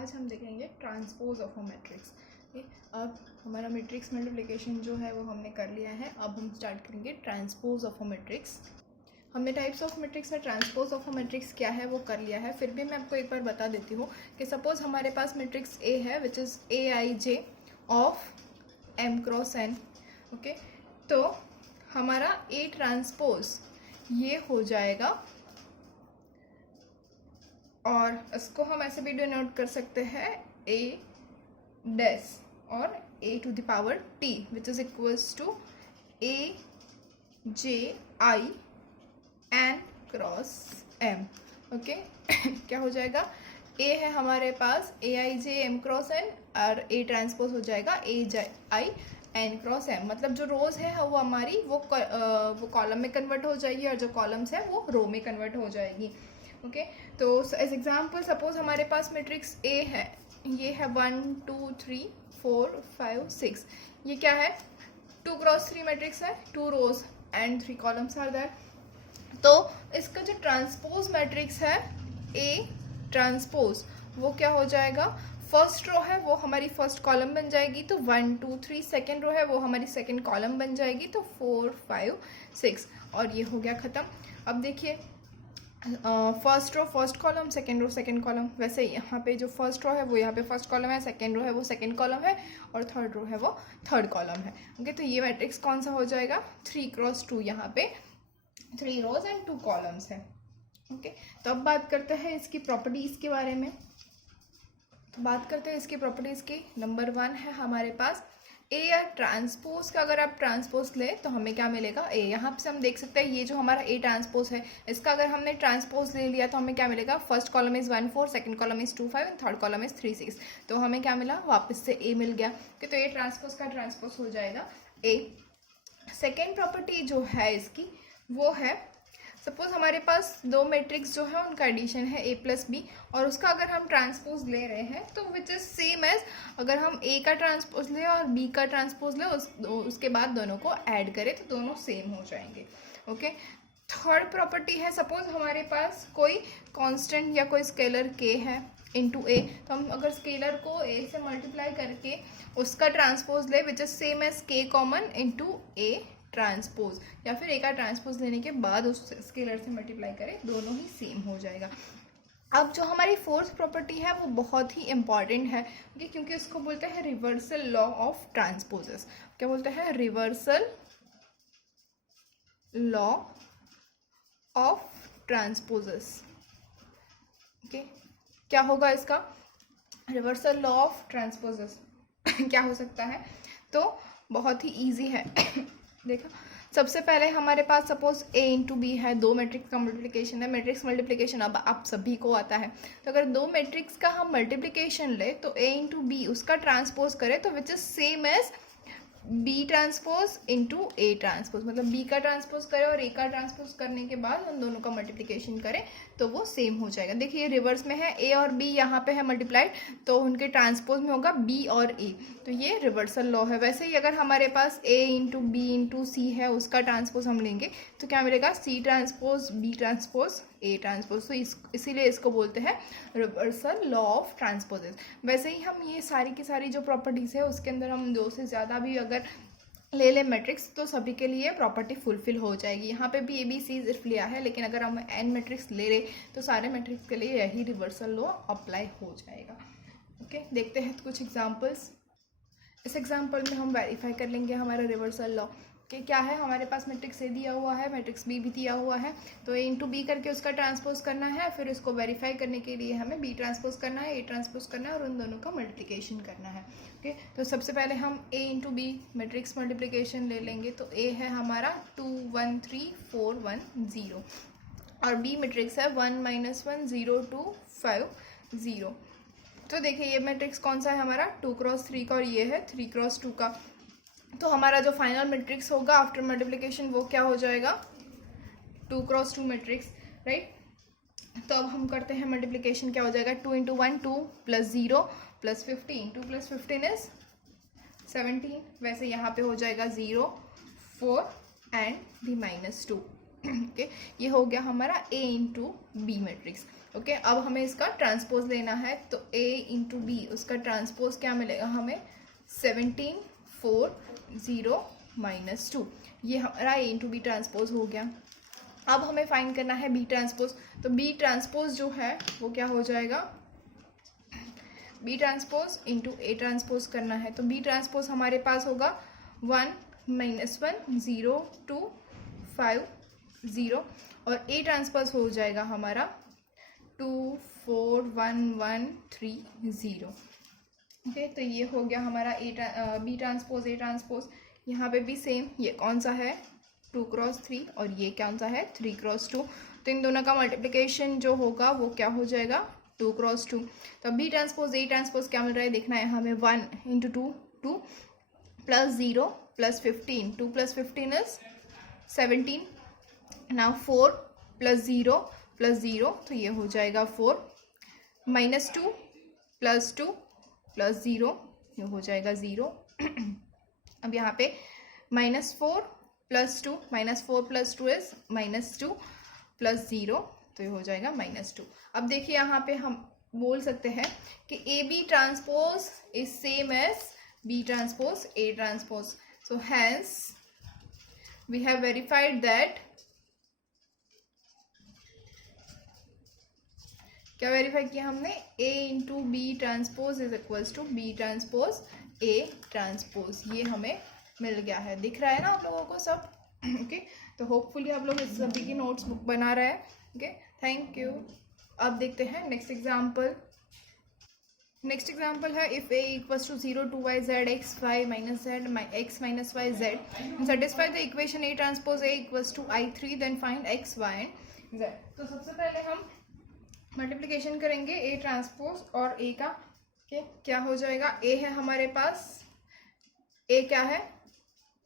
आज हम देखेंगे ट्रांसपोज ऑफ अ मैट्रिक्स। अब हमारा मैट्रिक्स मल्टीप्लिकेशन जो है वो हमने कर लिया है। अब हम स्टार्ट करेंगे ट्रांसपोज ऑफ अ मैट्रिक्स। हमने टाइप्स ऑफ मैट्रिक्स में ट्रांसपोज ऑफ अ मैट्रिक्स क्या है वो कर लिया है। फिर भी मैं आपको एक बार बता देती हूँ कि सपोज हमारे पास मैट्रिक्स ए है which is AIJ of M cross N। Okay, तो हमारा A ट्रांसपोज ये हो जाएगा और इसको हम ऐसे भी डिनोट कर सकते हैं A डैश और A to the power T which is equals to AJI N cross M। Okay, क्या हो जाएगा? A है हमारे पास AIJ M क्रॉस N और A ट्रांसपोज हो जाएगा AJI N क्रॉस M। मतलब जो रोज है वो हमारी वो कॉलम में कन्वर्ट हो जाएगी और जो कॉलम्स है वो रो में कन्वर्ट हो जाएगी। ओके, तो एज एग्जाम्पल सपोज हमारे पास मैट्रिक्स A है, ये है 1 2 3 4 5 6। ये क्या है? 2 क्रॉस 3 मैट्रिक्स है, 2 रोज एंड 3 कॉलम्स आर देयर। तो इसका जो ट्रांसपोज मैट्रिक्स है A ट्रांसपोज वो क्या हो जाएगा? फर्स्ट रो है वो हमारी फर्स्ट कॉलम बन जाएगी तो 1 2 3। सेकेंड रो है वो हमारी सेकेंड कॉलम बन जाएगी तो 4 5 6 और ये हो गया ख़त्म। अब देखिए first row first column, second row second column. वैसे यहाँ पे जो फर्स्ट रो है वो यहाँ पे फर्स्ट कॉलम है, सेकेंड रो है वो सेकेंड कॉलम है और थर्ड रो है वो थर्ड कॉलम है। ओके, तो ये मैट्रिक्स कौन सा हो जाएगा? 3 क्रॉस 2। यहाँ पे 3 रोज एंड 2 कॉलम्स है। ओके, तो अब बात करते हैं इसकी प्रॉपर्टीज़ के बारे में। तो बात करते हैं इसकी प्रॉपर्टीज़ की। नंबर 1 है हमारे पास A या ट्रांसपोज का अगर आप ट्रांसपोज ले तो हमें क्या मिलेगा? A। यहाँ से हम देख सकते हैं ये जो हमारा A ट्रांसपोज है इसका अगर हमने ट्रांसपोज ले लिया तो हमें क्या मिलेगा? First column is 1 4, second column is 2 5 and third column is 3 6। तो हमें क्या मिला? वापस से A मिल गया कि तो A ट्रांसपोज का ट्रांसपोज हो जाएगा A। सेकेंड प्रॉपर्टी जो है इसकी वो है सपोज हमारे पास दो मैट्रिक्स जो है उनका एडिशन है A प्लस बी और उसका अगर हम ट्रांसपोज ले रहे हैं तो विच इज सेम एज अगर हम A का ट्रांसपोज ले और B का ट्रांसपोज ले उसके बाद दोनों को ऐड करें तो दोनों सेम हो जाएंगे। ओके, थर्ड प्रॉपर्टी है सपोज हमारे पास कोई कांस्टेंट या कोई स्केलर k है इंटू A, तो हम अगर स्केलर को A से मल्टीप्लाई करके उसका ट्रांसपोज ले which is same as k common into A transpose या फिर A का ट्रांसपोज लेने के बाद उस स्केलर से मल्टीप्लाई करें, दोनों ही सेम हो जाएगा। अब जो हमारी फोर्थ प्रॉपर्टी है वो बहुत ही इंपॉर्टेंट है क्योंकि इसको बोलते हैं रिवर्सल लॉ ऑफ ट्रांसपोजेस। क्या बोलते हैं? Reversal law of transposes. Okay, क्या होगा इसका? रिवर्सल लॉ ऑफ ट्रांसपोजेस क्या हो सकता है? तो बहुत ही ईजी है। देखा, सबसे पहले हमारे पास सपोज A इंटू बी है, दो मैट्रिक्स का मल्टीप्लिकेशन है। मैट्रिक्स मल्टीप्लिकेशन अब आप सभी को आता है, तो अगर दो मैट्रिक्स का हम मल्टीप्लिकेशन ले तो A इंटू बी उसका ट्रांसपोज करें तो which is same as B transpose into A transpose. मतलब B का ट्रांसपोज करें और A का ट्रांसपोज करने के बाद उन दोनों का मल्टीप्लिकेशन करें तो वो सेम हो जाएगा। देखिए रिवर्स में है, A और B यहाँ पे है मल्टीप्लाइड तो उनके ट्रांसपोज में होगा B और A, तो ये रिवर्सल लॉ है। वैसे ही अगर हमारे पास A इंटू बी इंटू सी है उसका ट्रांसपोज हम लेंगे तो क्या मिलेगा? C transpose B transpose A transpose. तो इसीलिए इसको बोलते हैं रिवर्सल लॉ ऑफ ट्रांसपोजेस। वैसे ही हम ये सारी की सारी जो प्रॉपर्टीज़ है उसके अंदर हम 2 से ज़्यादा भी अगर ले लें मैट्रिक्स तो सभी के लिए प्रॉपर्टी फुलफिल हो जाएगी। यहाँ पे भी ABC सिर्फ लिया है, लेकिन अगर हम N मैट्रिक्स ले रहे तो सारे मैट्रिक्स के लिए यही रिवर्सल लॉ अप्लाई हो जाएगा। ओके, देखते हैं कुछ एग्जांपल्स। इस एग्जांपल में हम वेरीफाई कर लेंगे हमारा रिवर्सल लॉ कि क्या है। हमारे पास मैट्रिक्स A दिया हुआ है, मैट्रिक्स B भी दिया हुआ है, तो A इंटू बी करके उसका ट्रांसपोज करना है। फिर उसको वेरीफाई करने के लिए हमें B ट्रांसपोज करना है, A ट्रांसपोज करना है और उन दोनों का मल्टीप्लिकेशन करना है। ओके, तो सबसे पहले हम A into B matrix multiplication ले लेंगे। तो A है हमारा 2 1 3 4 1 0 और B मैट्रिक्स है 1 -1 0 2 5 0। तो देखिए ये मैट्रिक्स कौन सा है हमारा? 2 क्रॉस 3 का और ये है 3 क्रॉस 2 का। तो हमारा जो फाइनल मैट्रिक्स होगा आफ्टर मल्टीप्लिकेशन वो क्या हो जाएगा? 2 क्रॉस 2 मैट्रिक्स, राइट। तो अब हम करते हैं मल्टीप्लिकेशन। क्या हो जाएगा? 2 into 1 2 plus 0 plus 15, 2 plus 15 is 17। वैसे यहाँ पे हो जाएगा 0 4 एंड दी -2। ओके, ये हो गया हमारा A into B matrix. Okay, अब हमें इसका ट्रांसपोज लेना है, तो A इंटू बी, उसका ट्रांसपोज क्या मिलेगा हमें, 17 4 0 -2। ये हमारा A इंटू बी ट्रांसपोज हो गया। अब हमें फाइंड करना है बी ट्रांसपोज, तो बी ट्रांसपोज जो है वो क्या हो जाएगा, B transpose into A transpose करना है, तो बी ट्रांसपोज हमारे पास होगा 1 -1 0 2 5 0, और ए ट्रांसपोज हो जाएगा हमारा 2 4 1 1 3 0। ओके, तो ये हो गया हमारा बी ट्रांसपोज ए ट्रांसपोज। यहाँ पे भी सेम, ये कौन सा है 2 क्रॉस 3 और ये कौन सा है 3 क्रॉस 2, तो इन दोनों का मल्टीप्लिकेशन जो होगा वो क्या हो जाएगा 2 क्रॉस 2। तो बी ट्रांसपोज ए ट्रांसपोज क्या मिल रहा है देखना है हमें, 1 into 2 2 plus 0 plus 15, 2 plus 15 is 17, now 4 plus 0 plus 0, तो ये हो जाएगा 4 -2 प्लस 2 प्लस 0, ये हो जाएगा 0। अब यहाँ पे -4 प्लस 2, -4 प्लस 2 इज -2 प्लस 0, तो ये हो जाएगा -2। अब देखिए यहाँ पे हम बोल सकते हैं कि A B transpose is same as B transpose A transpose, so hence we have verified that, क्या वेरीफाई किया हमने, A into B transpose is equals to B transpose A transpose, ये हमें मिल गया है। दिख रहा है ना आप लोगों को सब? ओके, तो होपफुली आप लोग इस सभी की नोट्स बुक बना रहे हैं। Okay, thank you. अब देखते हैं नेक्स्ट एग्जाम्पल। नेक्स्ट एग्जाम्पल है if A equals to 0 2 y z x y minus z x minus y z, satisfy the equation A transpose A equals to I3, then find x y and z। तो सबसे पहले हम multiplication करेंगे A transpose और ए का। क्या हो जाएगा, ए है हमारे पास, ए क्या है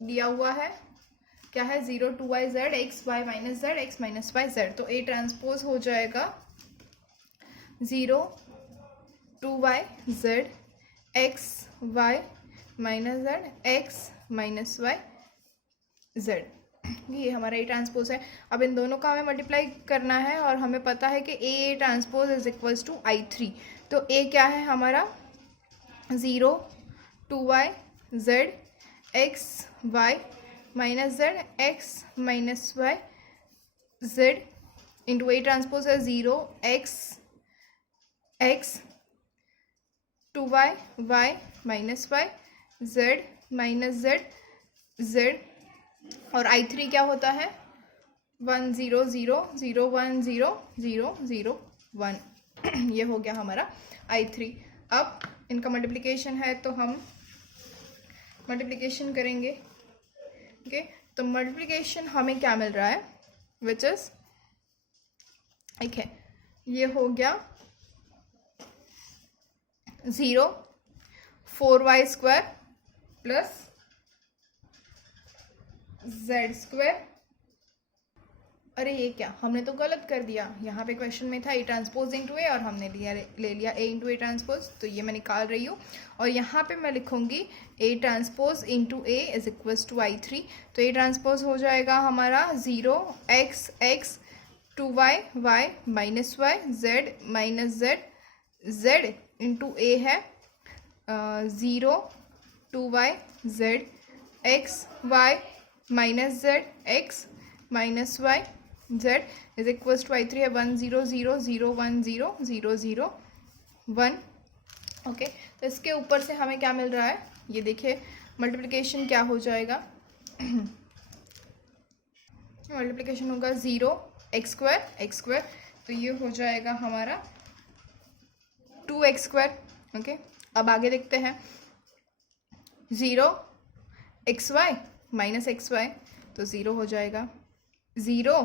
दिया हुआ है, क्या है 0 2 y z x y minus z x minus y z, तो ए ट्रांसपोज हो जाएगा 0 2 y z x y minus z x minus y z, ये हमारा ए ट्रांसपोज है। अब इन दोनों का हमें मल्टीप्लाई करना है और हमें पता है कि A transpose is equals to I3, तो ए क्या है हमारा 0 2 y z x y minus z x minus y z into A transpose है 0 x x 2 y y minus y z minus z z, और I3 क्या होता है 1 0 0 0 1 0 0 0 1, ये हो गया हमारा I3। अब इनका मल्टीप्लिकेशन है तो हम मल्टीप्लिकेशन करेंगे। ओके, तो मल्टीप्लिकेशन हमें क्या मिल रहा है, विच इज ठीक है, ये हो गया 0 4y square plus z square. अरे ये क्या, हमने तो गलत कर दिया, यहाँ पे क्वेश्चन में था ए ट्रांसपोज इंटू ए और हमने ले लिया ए इंटू ए ट्रांसपोज, तो ये मैं निकाल रही हूँ और यहाँ पे मैं लिखूँगी A transpose into A is equals to I3, तो ए ट्रांसपोज हो जाएगा हमारा 0 x x 2 y y minus y z minus z z into A है 0 2 y z x y minus z x minus y z is equals to I3 है 1 0 0 0 1 0 0 0 1। Okay, तो इसके ऊपर से हमें क्या मिल रहा है, ये देखिए मल्टीप्लिकेशन क्या हो जाएगा, मल्टीप्लिकेशन होगा 0 x स्क्वायर, तो ये हो जाएगा हमारा 2x स्क्वायर। ओके, अब आगे देखते हैं 0 xy माइनस xy, तो 0 हो जाएगा, 0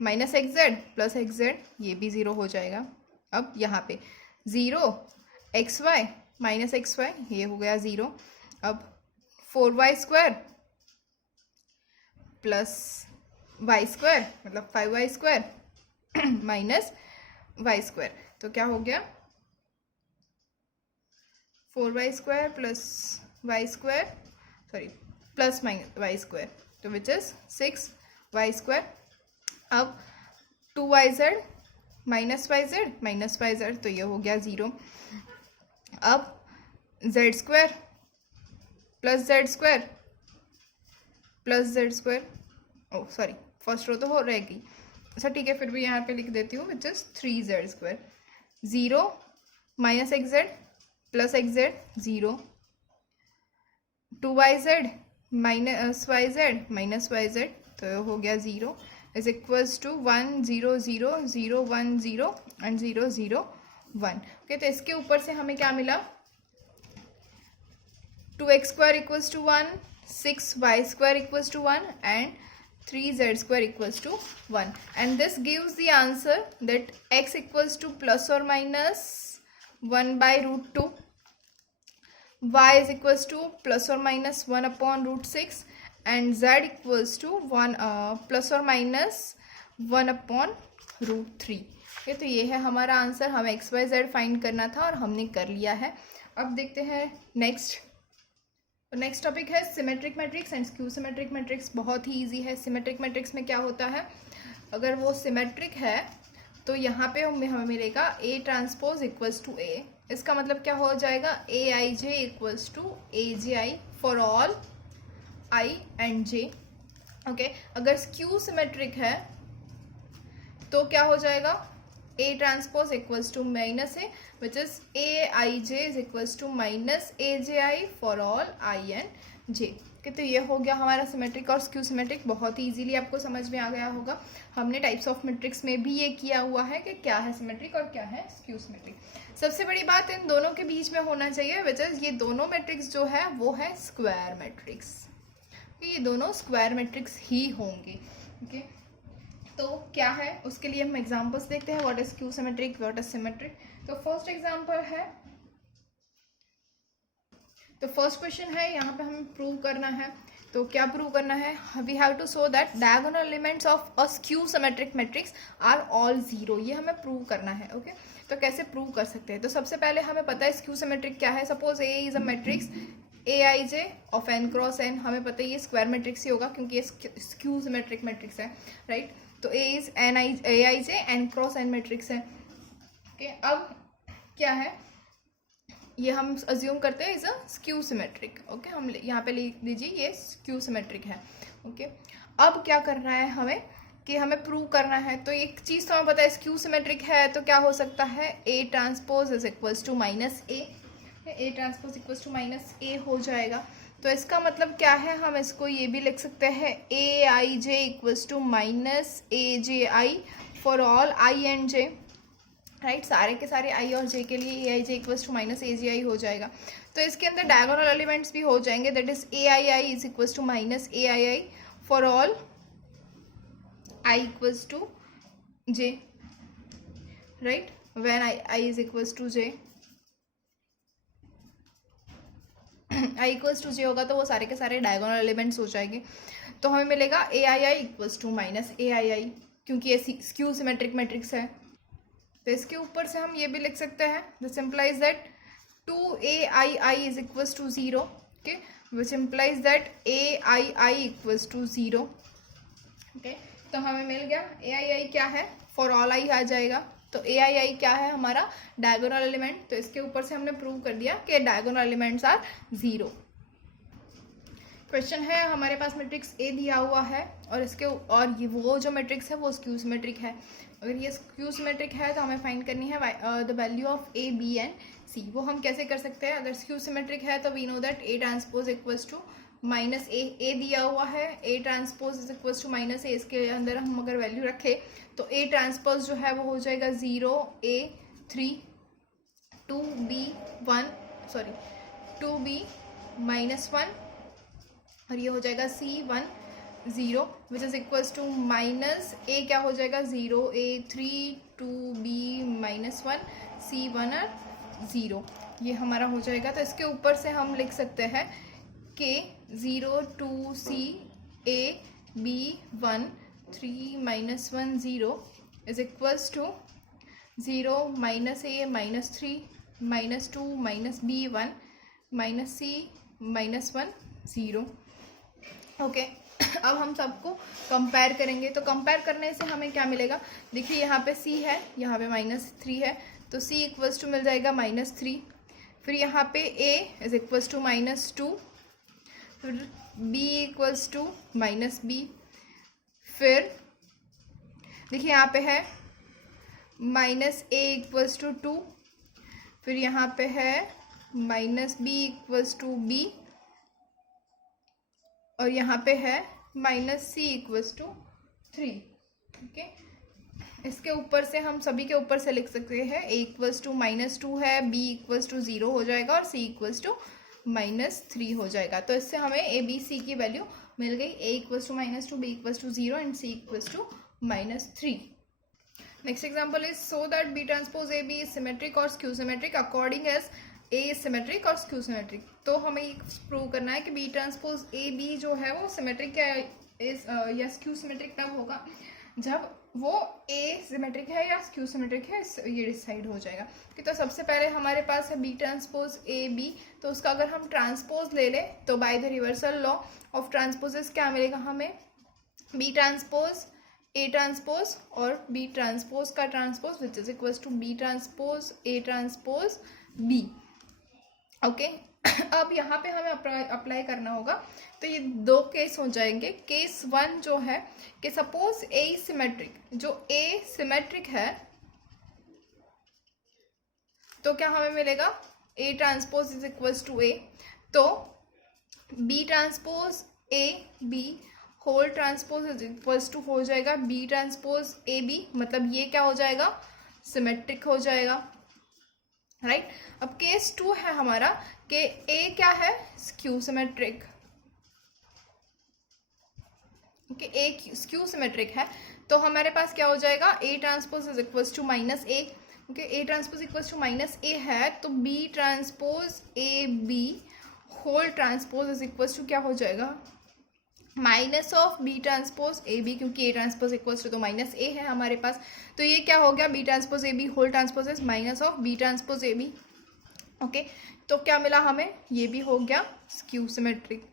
माइनस xz प्लस xz, ये भी 0 हो जाएगा। अब यहाँ पे 0 xy माइनस xy, ये हो गया 0। अब 4y square plus y square मतलब 5y square minus y square, तो क्या हो गया 4y square plus y square, sorry plus minus y square, तो विच इज 6y स्क्वायर अब 2yz माइनस वाई जेड, तो ये हो गया 0। अब Z square plus Z square plus Z square, oh sorry first row तो हो रहेगी, अच्छा ठीक है फिर भी यहाँ पे लिख देती हूँ, which is 3z²। 0 minus x z plus x z 0, 2yz minus y z, तो हो गया 0 is equals to 1 0 0 0 1 0 and 0 0 1। Okay, तो इसके ऊपर से हमें क्या मिला, 2x² equals to 1, 6y² equals to 1 and 3z² equals to 1, and this gives the answer that x equals to plus or minus 1 by root 2, y is equals to plus or minus 1 upon root 6 and z equals to 1 plus or minus 1 upon root 3। Okay, तो ये है हमारा answer, हमें x Y Z find करना था और हमने कर लिया है। अब देखते हैं नेक्स्ट। तो नेक्स्ट टॉपिक है symmetric matrix and skew symmetric matrix. बहुत ही इजी है। सिमेट्रिक मैट्रिक्स में क्या होता है, अगर वो सिमेट्रिक है तो यहाँ पे हमें मिलेगा A transpose equals to A. इसका मतलब क्या हो जाएगा, A I J equals to A J I for all I and J. Okay, अगर स्क्यू सिमेट्रिक है तो क्या हो जाएगा, A transpose equals to minus A, which is A I J is equals to minus A J I for all I and J. तो ये हो गया हमारा सिमेट्रिक और स्क्यू सिमेट्रिक। बहुत ही इजीली आपको समझ में आ गया होगा। हमने टाइप्स ऑफ मैट्रिक्स में भी ये किया हुआ है कि क्या है सिमेट्रिक और क्या है स्क्यू सिमेट्रिक। सबसे बड़ी बात इन दोनों के बीच में होना चाहिए, विच इज ये दोनों मैट्रिक्स जो है वो है स्क्वायर मैट्रिक्स। ये दोनों स्क्वायर मैट्रिक्स ही होंगे। ओके, तो क्या है उसके लिए हम एग्जांपल्स देखते हैं, what is skew symmetric, what is symmetric. तो फर्स्ट एग्जांपल है, तो फर्स्ट क्वेश्चन है, यहाँ पे हमें प्रूव करना है। तो क्या प्रूव करना है, we have to show that diagonal elements of a skew symmetric matrix are all zero. ये हमें प्रूव करना है। ओके, तो कैसे प्रूव कर सकते हैं, तो सबसे पहले हमें पता है स्क्यू सिमेट्रिक क्या है। Suppose A is a matrix A I J of N cross N, हमें पता है ये स्क्वायर मैट्रिक्स ही होगा क्योंकि ये स्क्यू सिमेट्रिक मैट्रिक्स है, राइट। तो A is N I A I J N cross N matrix है। ओके, अब क्या है, ये हम अज्यूम करते हैं is a skew symmetric. Okay, हम यहाँ पे लिख दीजिए ये स्क्यू सिमेट्रिक है। ओके, अब क्या करना है हमें कि हमें प्रूव करना है। तो एक चीज़ तो हमें पता है स्क्यू सिमेट्रिक है तो क्या हो सकता है, A transpose is equals to minus A transpose equals to minus A हो जाएगा। तो इसका मतलब क्या है, हम इसको ये भी लिख सकते हैं a I J equals to minus A J I for all I and j, right. सारे के सारे आई और जे के लिए a I J equals to minus A J i हो जाएगा। तो इसके अंदर डायगोनल एलिमेंट्स भी हो जाएंगे, that is A i i is equals to minus a i i for all i equals to j, right. When i is equals to j, i equals to j होगा तो वो सारे के सारे diagonal elements हो जाएंगे। तो हमें मिलेगा ए i I equals to minus a i आई, क्योंकि ये स्क्यू सिमेट्रिक मैट्रिक्स है। तो इसके ऊपर से हम ये भी लिख सकते हैं, this implies that 2ai is equals to 0, okay, which implies that ai equals to 0। Okay, तो हमें मिल गया ai क्या है, फॉर ऑल आई आ जाएगा। तो ai क्या है, हमारा डायगोनल एलिमेंट। तो इसके ऊपर से हमने प्रूव कर दिया कि डायगोनल एलिमेंट्स आर 0। क्वेश्चन है, हमारे पास मैट्रिक्स ए दिया हुआ है और इसके और ये वो जो मैट्रिक्स है वो स्क्यू सिमेट्रिक है। अगर ये स्क्यू सिमेट्रिक है तो हमें फाइंड करनी है the value of A B and C. वो हम कैसे कर सकते हैं, अगर स्क्यू सिमेट्रिक है तो we know that A transpose equals to minus A दिया हुआ है, A transpose is equals to minus A. इसके अंदर हम अगर वैल्यू रखें तो ए ट्रांसपोज जो है वो हो जाएगा 0 a 3 2 b 1 sorry 2 b minus 1 और ये हो जाएगा C1 0 which is equals to minus A क्या हो जाएगा 0 a 3 2 b माइनस 1 C1 और 0, ये हमारा हो जाएगा। तो इसके ऊपर से हम लिख सकते हैं कि 0 2 C a b 1 3 minus 1 0 is equals to 0 minus A minus 3 minus 2 minus b 1 minus C minus 1 0। Okay, अब हम सबको कंपेयर करेंगे, तो कंपेयर करने से हमें क्या मिलेगा, देखिए यहाँ पे c है, यहाँ पे -3 है, तो c इक्वल्स टू मिल जाएगा -3। फिर यहाँ पे a इज इक्वल्स टू -2, फिर b इक्वल्स टू -b, फिर देखिए यहाँ पे है -a इक्वल्स टू 2, फिर यहाँ पे है -b इक्वल्स टू b, और यहाँ पे है -c इक्वल्स टू 3। ओके, इसके ऊपर से हम सभी के ऊपर से लिख सकते हैं a इक्वल्स टू -2 है, b इक्वल्स टू 0 हो जाएगा और c इक्वल्स टू -3 हो जाएगा। तो इससे हमें a b c की वैल्यू मिल गई, a equals to -2, b equals to 0 and c equals to -3। Next example is so that b transpose a b is symmetric और skew symmetric according as a is symmetric और skew symmetric. तो हमें ये prove करना है कि b transpose a b जो है वो सिमेट्रिक या स्क्यू सिमेट्रिक तब होगा जब वो a सिमेट्रिक है या स्क्यू सिमेट्रिक है, ये डिसाइड हो जाएगा। कि तो सबसे पहले हमारे पास है b ट्रांसपोज a b, तो उसका अगर हम ट्रांसपोज ले लें तो by the reversal law of transposes क्या मिलेगा हमें, b ट्रांसपोज a ट्रांसपोज और b ट्रांसपोज का transpose which is equals to b transpose a transpose b। Okay, अब यहाँ पे हमें अप्लाई करना होगा, तो ये दो केस हो जाएंगे। केस 1 जो है कि सपोज a सिमेट्रिक, जो a सिमेट्रिक है तो क्या हमें मिलेगा, a transpose is equals to a, तो b transpose a b whole transpose is equals to हो जाएगा b ट्रांसपोज a b, मतलब ये क्या हो जाएगा, सिमेट्रिक हो जाएगा, राइट। अब केस 2 है हमारा कि a क्या है, skew symmetric. Okay, a skew symmetric है, तो हमारे पास क्या हो जाएगा, a transpose is equals to -a। Okay, a transpose equals to -a है, तो b transpose a b whole transpose is equals to क्या हो जाएगा, minus of B transpose A B, क्योंकि ए ट्रांसपोज इक्वल्स टू तो -a है हमारे पास, तो ये क्या हो गया, B transpose A B whole transpose is minus of B transpose A B. Okay, तो क्या मिला हमें, ये भी हो गया स्क्यू सिमेट्रिक।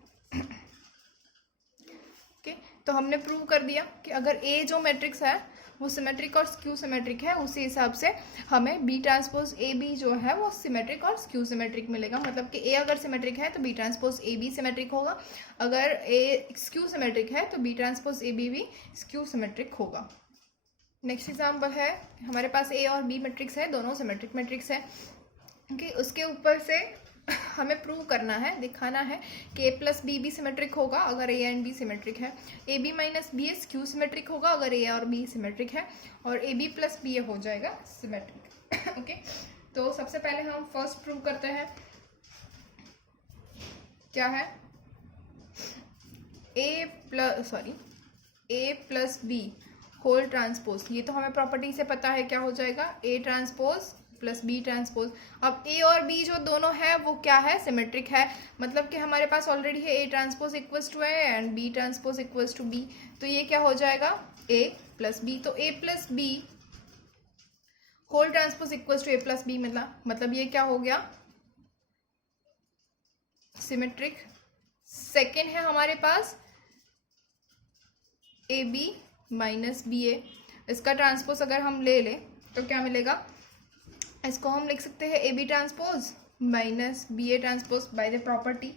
ओके, तो हमने प्रूव कर दिया कि अगर ए जो मैट्रिक्स है वो सिमेट्रिक और स्क्यू सिमेट्रिक है, उसी हिसाब से हमें बी ट्रांसपोज ए बी जो है वो सिमेट्रिक और स्क्यू सिमेट्रिक मिलेगा। मतलब कि ए अगर सिमेट्रिक है तो B transpose A B symmetric होगा, अगर ए स्क्यू सिमेट्रिक है तो बी ट्रांसपोज ए बी भी स्क्यू सिमेट्रिक होगा। नेक्स्ट एग्जाम्पल है, हमारे पास ए और बी मैट्रिक्स है, दोनों सिमेट्रिक मैट्रिक्स है। ओके, उसके ऊपर से हमें प्रूव करना है, दिखाना है कि a प्लस बी भी सिमेट्रिक होगा अगर a एंड b सिमेट्रिक है, A B minus B skew symmetric होगा अगर a और b सिमेट्रिक है, और ए बी प्लस बी हो जाएगा सिमेट्रिक। ओके, तो सबसे पहले हम फर्स्ट प्रूव करते हैं, क्या है, a plus B whole transpose, ये तो हमें प्रॉपर्टी से पता है क्या हो जाएगा, a transpose plus B transpose. अब ए और बी जो दोनों है वो क्या है, सिमेट्रिक है, मतलब कि हमारे पास ऑलरेडी है A transpose equals to A and B transpose equals to B, तो ये क्या हो जाएगा, ए प्लस बी, तो A plus B whole transpose equals to A plus B, मतलब ये क्या हो गया, सिमेट्रिक। सेकेंड है हमारे पास A B minus B A, इसका ट्रांसपोज अगर हम ले लें तो क्या मिलेगा, इसको हम लिख सकते हैं A B transpose minus B A transpose by the property,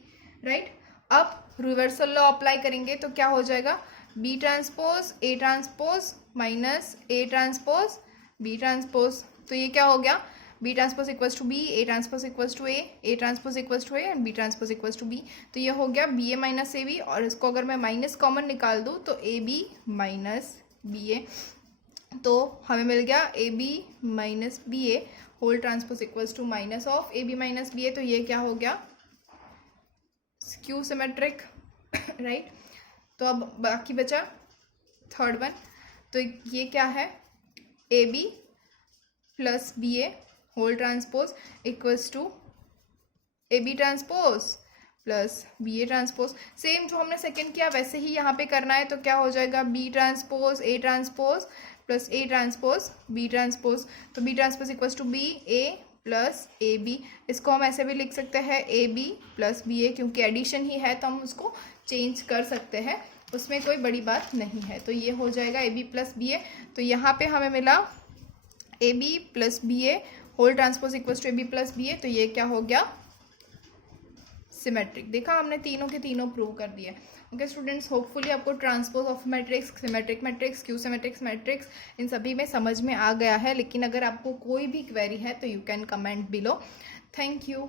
right. अब रिवर्सल लॉ अप्लाई करेंगे तो क्या हो जाएगा, B transpose A transpose minus A transpose B transpose, तो ये क्या हो गया, B transpose equals to B, A transpose equals to A transpose equals to A and B transpose equals to B, तो ये हो गया B A minus A B, और इसको अगर मैं माइनस कॉमन निकाल दूँ तो A B minus B A, तो हमें मिल गया A B minus B A whole transpose equals to minus of A B minus B A, तो ये क्या हो गया, स्क्यू सिमेट्रिक, राइट। तो अब बाकी बचा थर्ड वन, तो ये क्या है, A B plus B A whole transpose equals to A B transpose plus B A transpose. Same जो हमने सेकेंड किया वैसे ही यहाँ पे करना है, तो क्या हो जाएगा, B transpose A transpose plus A transpose B transpose, तो B transpose equals to B A plus A B, इसको हम ऐसे भी लिख सकते हैं A B plus B A, क्योंकि एडिशन ही है तो हम उसको चेंज कर सकते हैं उसमें कोई बड़ी बात नहीं है। तो ये हो जाएगा A B plus B A. तो यहाँ पे हमें मिला A B plus B A whole transpose equals to A B plus B A. तो ये क्या हो गया, सिमेट्रिक। देखा हमने तीनों के तीनों प्रूव कर दिए। ओके स्टूडेंट्स, होपफुली आपको transpose of matrix, symmetric matrix, skew symmetric matrix इन सभी में समझ में आ गया है। लेकिन अगर आपको कोई भी क्वेरी है तो you can comment below. Thank you.